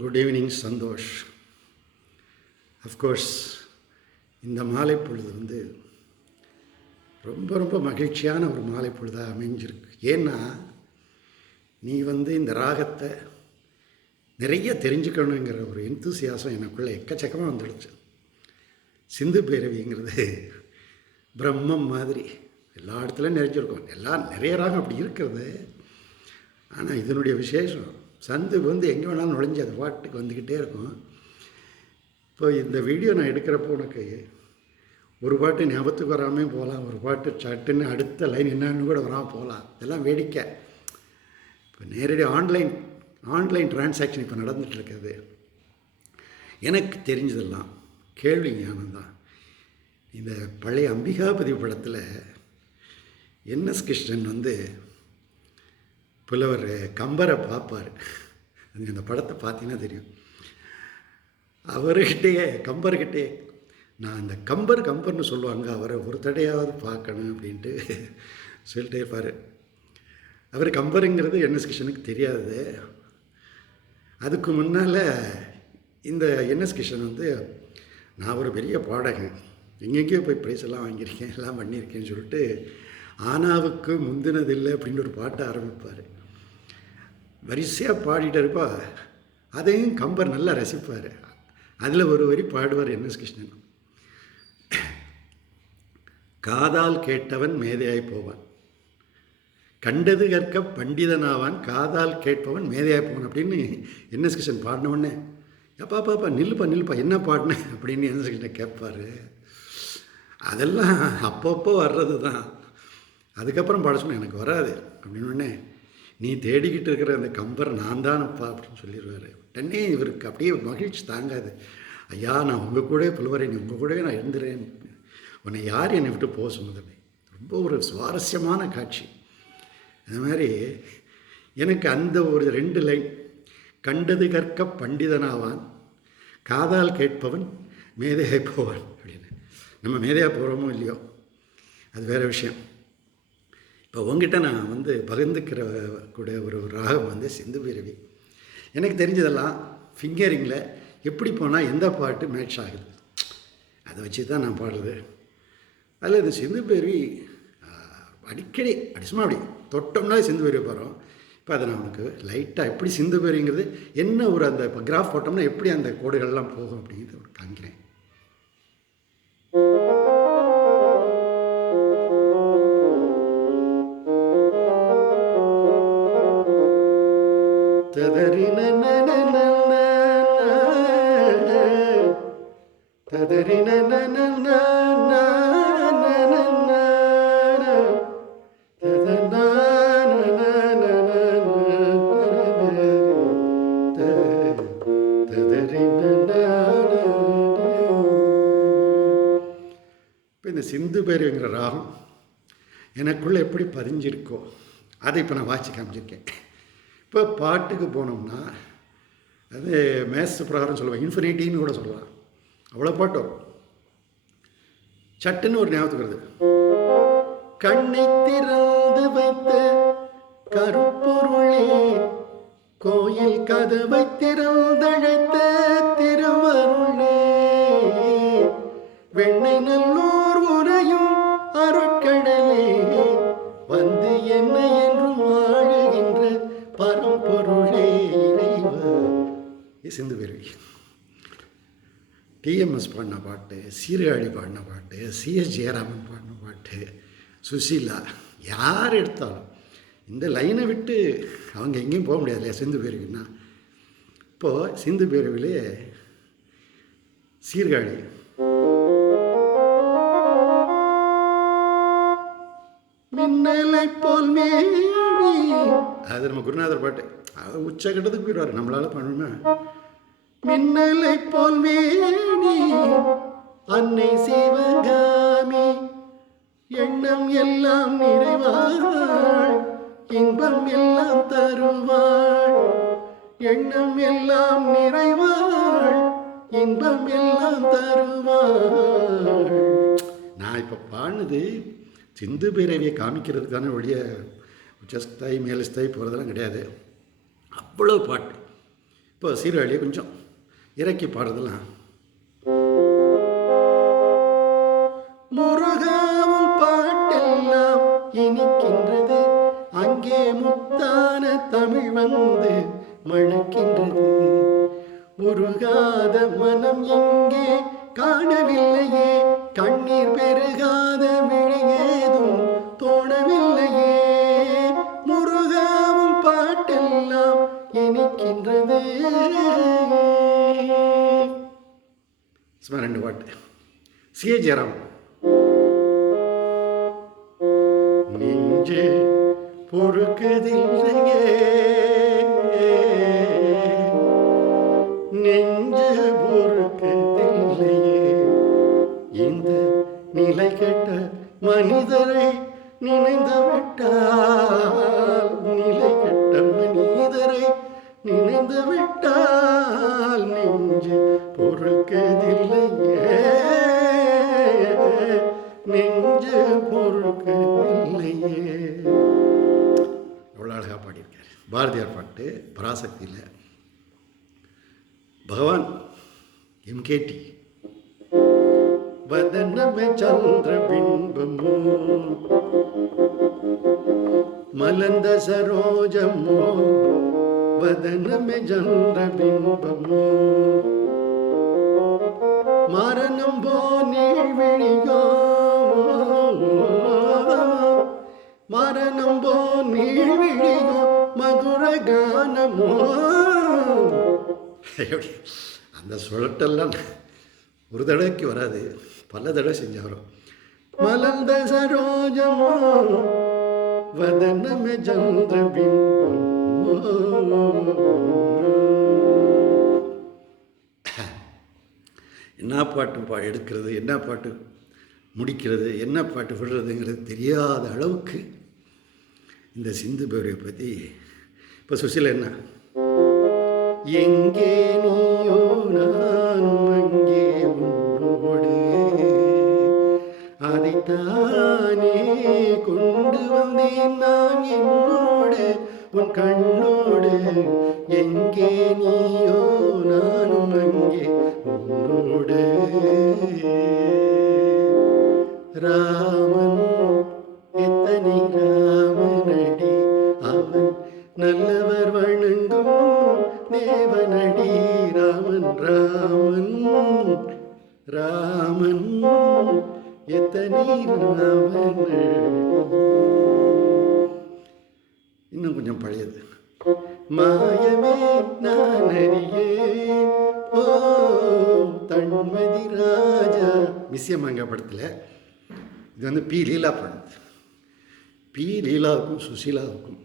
Good evening Santhosh of course இந்த மாலை பொழுது வந்து ரொம்ப ரொம்ப மகிழ்ச்சியான ஒரு மாலை பொழுதாக அமைஞ்சிருக்கு. ஏன்னா நீ வந்து இந்த ராகத்தை நிறைய தெரிஞ்சுக்கணுங்கிற ஒரு எந்தூசியாசம் எனக்குள்ளே எக்கச்சக்கமாக வந்துடுச்சு. சிந்து பேரவிங்கிறது பிரம்மம் மாதிரி எல்லா இடத்துலையும் நிறைஞ்சிருக்கும். எல்லாம் நிறைய ராகம் அப்படி இருக்கிறது. ஆனால் இதனுடைய விசேஷம் சந்து வந்து எங்கே வேணாலும் நுழைஞ்சு அது பாட்டுக்கு வந்துக்கிட்டே இருக்கும். இப்போ இந்த வீடியோ நான் எடுக்கிறப்போ உனக்கு ஒரு பாட்டு ஞாபகத்துக்கு வராமல் போகலாம் ஒரு பாட்டு சட்டுன்னு அடுத்த லைன் என்னன்னு கூட வராமல் போகலாம். இதெல்லாம் வேடிக்கை. இப்போ நேரடி ஆன்லைன் ஆன்லைன் டிரான்சாக்ஷன் இப்போ நடந்துகிட்ருக்குது. எனக்கு தெரிஞ்சதெல்லாம் கேள்வி ஞானம் தான் இந்த பழைய அம்பிகாபதி படத்தில் என்எஸ் கிருஷ்ணன் வந்து புலவர் கம்பரை பார்ப்பார். அந்த படத்தை பார்த்தீங்கன்னா தெரியும். அவர்கிட்டயே கம்பர்கிட்டயே நான் அந்த கம்பர் கம்பர்னு சொல்லுவாங்க அவரை ஒரு தடையாவது பார்க்கணும் அப்படின்ட்டு சொல்லிட்டே இருப்பார். அவர் கம்பருங்கிறது என்எஸ் கிஷனுக்கு தெரியாது. அதுக்கு முன்னால் இந்த என்எஸ் கிஷன் வந்து நான் ஒரு பெரிய பாடகன். எங்கெங்கேயோ போய் ப்ரைஸ் எல்லாம் வாங்கியிருக்கேன் எல்லாம் பண்ணியிருக்கேன்னு சொல்லிட்டு ஆனாவுக்கு முந்தினதில்லை அப்படின்னு ஒரு பாட்டை ஆரம்பிப்பார். வரிசையாக பாடிட்டு இருப்பா. அதையும் கம்பர் நல்லா ரசிப்பார். அதில் ஒரு வரி பாடுவார் என்எஸ் கிருஷ்ணன். காதால் கேட்டவன் மேதையாய் போவான். கண்டது கற்க பண்டிதனாவான். காதால் கேட்பவன் மேதையாய் போவான் அப்படின்னு என்எஸ் கிருஷ்ணன் பாடினவுடனே எப்பா பாப்பா நில்லுப்பா நில்லுப்பா என்ன பாடினேன் அப்படின்னு என்எஸ் கிருஷ்ணன் கேட்பார். அதெல்லாம் அப்பப்போ வர்றது தான் அதுக்கப்புறம் பாட சொன்னேன் எனக்கு வராது. அப்படின்னு நீ தேடிக்கிட்டு இருக்கிற அந்த கம்பர் நான் தானப்பா அப்படின்னு சொல்லிடுவார். உடனே இவருக்கு அப்படியே மகிழ்ச்சி தாங்காது. ஐயா நான் உங்கள் கூட புலவரை நீ உங்கள் கூடவே நான் இருந்துறேன். உன்னை யார் என்னை விட்டு போக சொன்னதில்லை ரொம்ப ஒரு சுவாரஸ்யமான காட்சி. அந்த மாதிரி எனக்கு அந்த ஒரு ரெண்டு லைன். கண்டது கற்க பண்டிதனாவான் காதால் கேட்பவன் மேதையாக போவான் அப்படின்னு. நம்ம மேதையாக போகிறோமோ இல்லையோ? அது வேறு விஷயம். இப்போ உங்ககிட்ட நான் வந்து பகிர்ந்துக்கிற கூட ஒரு ராகம் வந்து சிந்து பிறவி. எனக்கு தெரிஞ்சதெல்லாம் ஃபிங்கரிங்கில் எப்படி போனால் எந்த பாட்டு மேட்ச் ஆகுது? அதை வச்சு தான் நான் பாடுறது. அதில் இந்த சிந்து பிறவி அடிக்கடி அடிசுமா அப்படி தொட்டோம்னா சிந்து பிறவி போகிறோம் இப்போ அதை நான் உனக்கு லைட்டாக எப்படி சிந்து பிறவிங்கிறது என்ன ஒரு அந்த இப்போ கிராஃப் போட்டோம்னா எப்படி அந்த கோடுகள்லாம் போகும் அப்படிங்கிறத ஒரு காமிக்கிறேன். ததறின ததறின இந்த சிந்து பேருங்கிற ராகம் எனக்குள்ளே எப்படி பதிஞ்சிருக்கோ அதை இப்போ நான் வாட்சி காமிச்சிருக்கேன் இப்போ பாட்டுக்கு போனோம்னா அது மேத்ஸ் பிரகாரம் சொல்லுவாங்க. இன்ஃபினிட்டின்னு கூட சொல்லலாம். அவ்வளோ பாட்டும் சட்டுன்னு ஒரு ஞாபகத்துக்கு வருது. கண்ணை திறந்து வைத்த கருப்பொருளே கோயில் கதவை திறந்தழைத்த திருவருளே வெண்ணை நல்ல இது சிந்து டிஎம்எஸ் பாடின பாட்டு சீர்காழி பாடின பாட்டு சிஎஸ் ஜெயராமன் பாடின பாட்டு சுசீலா யார் எடுத்தாலும். இந்த லைனை விட்டு அவங்க எங்கேயும் போக முடியாது இல்லையா சிந்து பேருவின்னா இப்போது சிந்து பேருவிலே சீர்காழி. மின்னலை போல் மேடி. அது நம்ம குருநாதர் பாட்டு. அது உச்சகட்டத்துக்கு போயிடுவார். நம்மளால பண்ணணும்னா மின்னலை போல் மேடி அன்னை சிவகாமி. எண்ணம் எல்லாம் நிறைவாள் இன்பம் எல்லாம் தருவாள். எண்ணம் எல்லாம் நிறைவாள் இன்பம் எல்லாம் தருவாள். நான் இப்போ பாடினது சிந்து பேரவியை காமிக்கிறதுக்கான ஒழிய உச்சஸ்தாய் மேலஸ்தாய் போகிறதெல்லாம் கிடையாது. அவ்வளோ பாட்டு. இப்போ சீர்காழியை கொஞ்சம் இறக்கி பாடுறதெல்லாம். முருகாவும் பாட்டெல்லாம் இனிக்கின்றது. அங்கே முத்தான தமிழ் வந்து மணக்கின்றது. உருகாத மனம் எங்கே காணவில்லையே. கண்ணீர் பெருகாத விழியேதும் தோணவில்லையே. முருகாவும் பாட்டெல்லாம் இனிக்கின்றது. சும்மா ரெண்டு பாட்டு சிஏ ஜெயராம் நெஞ்சு பொறுக்குதில்லையே. நெஞ்சு பொறுக்குதில்லையே. இந்த நிலை கெட்ட மனிதரை நினைந்து விட்டார் பாரதியார் பாட்டு பராசக்தியில் பகவான் எம்கேடி. வதனமே சந்திர பிம்பமோ. மலந்த சரோஜமோ. வதனமே சந்திர பிம்பமோ. மரணம் போனி கானமோ எப்படி அந்த சுழட்டெல்லாம் ஒரு தடவைக்கு வராது. பல தடவை செஞ்சாலும் மலர்ந்த சரோஜமோ. வதனமே சந்திர என்ன பாட்டு பா எடுக்கிறது என்ன பாட்டு முடிக்கிறது என்ன பாட்டு விடுறதுங்கிறது தெரியாத அளவுக்கு இந்த சிந்து பேரை பற்றி இப்போ சுசில என்ன எங்கே நீயோ நானும் அங்கே உன்னோடு அதைத்தானே கொண்டு வந்தேன் நான் என்னோடு உன் கண்ணோடு எங்கே நீயோ நானும் அங்கே உன்னோடு ராமன் எத்தனை ராமனடி அவன் நல்லவர் இன்னும் கொஞ்சம் பழையது. மாயமே நான் அறியேன். ஓ தன்மதி ராஜா. மிஸ்யமாங்க படத்தில். இது வந்து பி. லீலா படம் பி. லீலாவுக்கும் சுசீலாவுக்கும்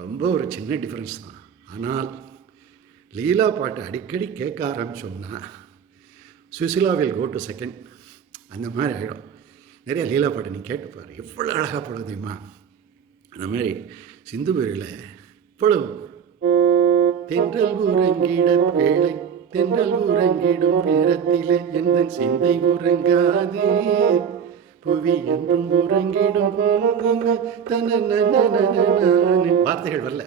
ரொம்ப ஒரு சின்ன டிஃப்ரென்ஸ் தான். ஆனால் லீலா பாட்டு அடிக்கடி கேட்க ஆரம்பிச்சோம்னா Susheela will go to second அந்த மாதிரி ஆகிடும் நிறைய லீலா பாட்டு நீ கேட்டுப்பார் எவ்வளோ அழகாக பாடுது தெரியுமா? அந்த மாதிரி சிந்து பேரில் இவ்வளவு. தென்றல் உறங்கிட வேளை தென்றல் உறங்கிடும் நேரத்திலே எந்த சிந்தை உறங்காது. புவி என்றும் உறங்கிடும் வார்த்தைகள் வரல.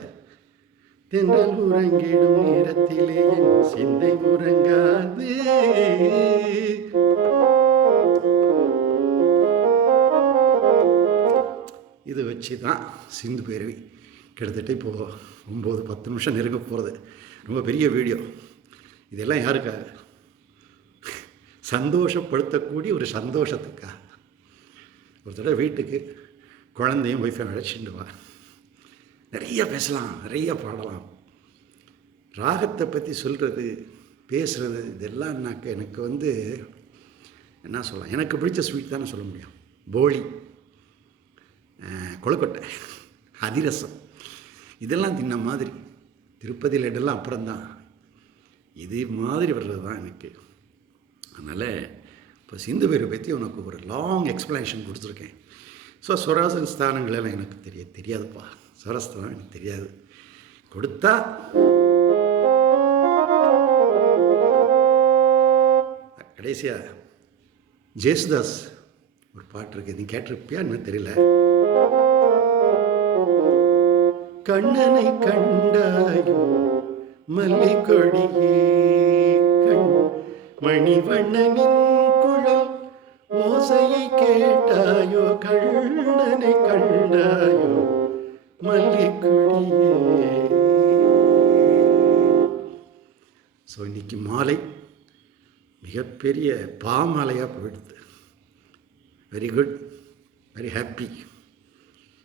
தென்றல் உறங்கிடும் நேரத்திலே என் சிந்தை உறங்காது. இது வச்சு தான் சிந்து பேரவி. கிட்டத்தட்ட இப்போது ஒம்பது பத்து நிமிஷம் நெருங்க போகிறது ரொம்ப பெரிய வீடியோ. இதெல்லாம் யாருக்காக? சந்தோஷப்படுத்தக்கூடிய ஒரு சந்தோஷத்துக்காக ஒரு தடவை வீட்டுக்கு குழந்தையும் ஒய்ஃபை அழைச்சிட்டு வா. நிறைய பேசலாம் நிறைய பாடலாம். ராகத்தை பற்றி சொல்கிறது பேசுகிறது இதெல்லாம்னாக்க எனக்கு வந்து என்ன சொல்லலாம்? எனக்கு பிடிச்ச ஸ்வீட் தானே சொல்ல முடியும். போலி. கொழுக்கட்டை அதிரசம். இதெல்லாம் தின்ன மாதிரி திருப்பதி லட்டெல்லாம் அப்புறம்தான். இது மாதிரி வர்றது தான் எனக்கு. அதனால் இப்போ சிந்து பேரை பற்றி உனக்கு ஒரு லாங் எக்ஸ்ப்ளனேஷன் கொடுத்துருக்கேன். ஸோ சுவராசன் ஸ்தானங்களெல்லாம் எனக்கு தெரிய தெரியாதுப்பா. சுரஸ்தானம் எனக்கு தெரியாது. கொடுத்தா கடைசியாக ஜேசுதாஸ் ஒரு பாட்டு இருக்குது நீ கேட்டிருப்பியா? என்ன தெரியல. கண்ணனை கண்டாயோ? மல்லிக்கொடியே கண். மணிவண்ணனின் குழல் ஓசையை கேட்டாயோ? கண்ணனை கண்டாயோ? மல்லிக்கொடியே ஸோ இன்னைக்கு மாலை மிகப்பெரிய பாமாலையாக போயிடுது. வெரி குட் வெரி ஹாப்பி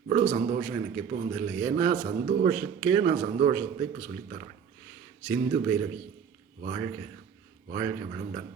இவ்வளவு சந்தோஷம் எனக்கு எப்போ வந்ததில்லை. ஏன்னா சந்தோஷக்கே நான் சந்தோஷத்தை இப்போ சொல்லித்தர்றேன் சிந்து பைரவி வாழ்க வாழ்க வளமுடன்.